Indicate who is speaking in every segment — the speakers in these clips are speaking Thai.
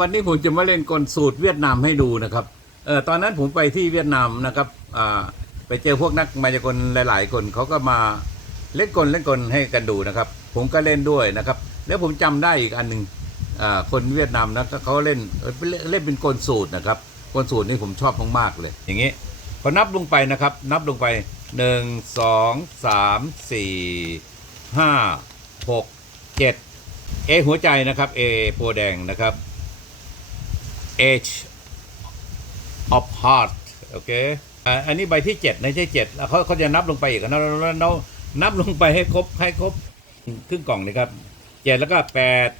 Speaker 1: วันนี้ผมจะมาเล่นกลสูตรเวียดนามให้ดูนะครับ เออตอนนั้นผมไปที่เวียดนามนะครับ อ่าไปเจอพวกนักมายากลหลาย ๆ คนเขาก็มาเล่นกลเล่นกลให้กันดูนะครับ ผมก็เล่นด้วยนะครับ แล้วผมจำได้อีกอันหนึ่งอ่าคนเวียดนามนะเขาเล่นเล่นเป็นกลสูตรนะครับกลสูตรนี่ผมชอบมากๆเลยอย่างนี้พอนับลงไปนะครับ นับลงไปหนึ่งสองสามสี่ห้าหกเจ็ดเอหัวใจนะครับเอโปแดงนะครับ H of heart โอเคอันนี้ใบที่เจ็ดในใช่เจ็ดเขาเขาจะนับลงไปอีกนะเรานับลงไปให้ครบให้ครบ ครึ่งกล่องนะครับเจ็ดแล้วก็แปด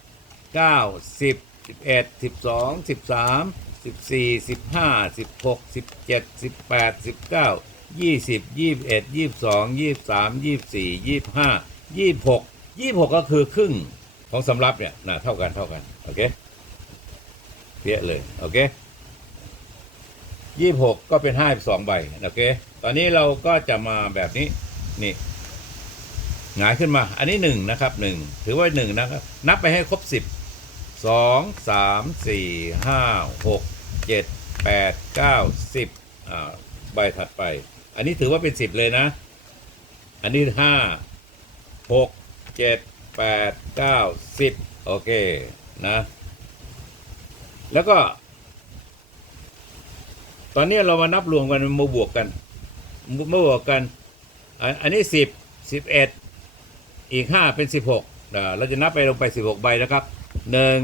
Speaker 1: เก้า2 13สิบเอ็ดสิบสองสิบสามสิบสี่สิบห้าสิบหกสิบเจ็ดสิบแปดสิบเก้ายี่สิบยี่สิบเอ็ดยี่สิบสองยี่สิบสามยี่สิบสี่ยี่สิบห้ายี่สิบหกยี่สิบหกก็คือครึ่งของสำรับเนี่ยนะเท่ากันเท่ากันโอเคเพี้ยเลย โอเคยี่หกก็เป็นห้าสองใบ โอเค ตอนนี้เราก็จะมาแบบนี้นี่ หงายขึ้นมา อันนี้หนึ่งนะครับหนึ่งถือว่าหนึ่งนะครับ นับไปให้ครบสิบสองสามสี่ห้าหกเจ็ดแปดเก้าสิบอ่าใบถัดไป อันนี้ถือว่าเป็นสิบเลยนะ อันนี้ห้าหกเจ็ดแปดเก้าสิบโอเคนะแล้วก็ ตอนนี้เรามานับรวมกันมาบวกกันมาบวกกัน อันนี้สิบสิบเอ็ดอีกห้าเป็นสิบหกเราจะนับไปลงไปสิบหกใบนะครับหนึ่ง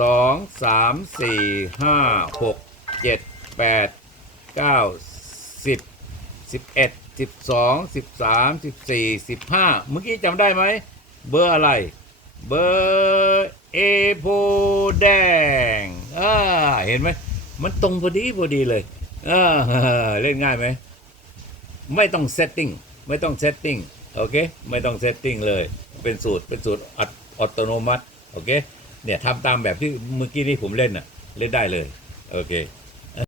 Speaker 1: สองสามสี่ห้าหกเจ็ดแปดเก้าสิบสิบเอ็ดสิบสองสิบสามสิบสี่สิบห้าเมื่อกี้จำได้ไหม เบอร์อะไร เบอร์เอโพแดงอ่าเห็นไหม มันตรงพอดีพอดีเลยอ่าเล่นง่ายไหม ไม่ต้องเซตติ้ง ไม่ต้องเซตติ้ง โอเค ไม่ต้องเซตติ้งเลย เป็นสูตร เป็นสูตรอัตโนมัติ โอเค เนี่ย ทำตามแบบที่เมื่อกี้นี้ผมเล่นอ่ะ เล่นได้เลย โอเค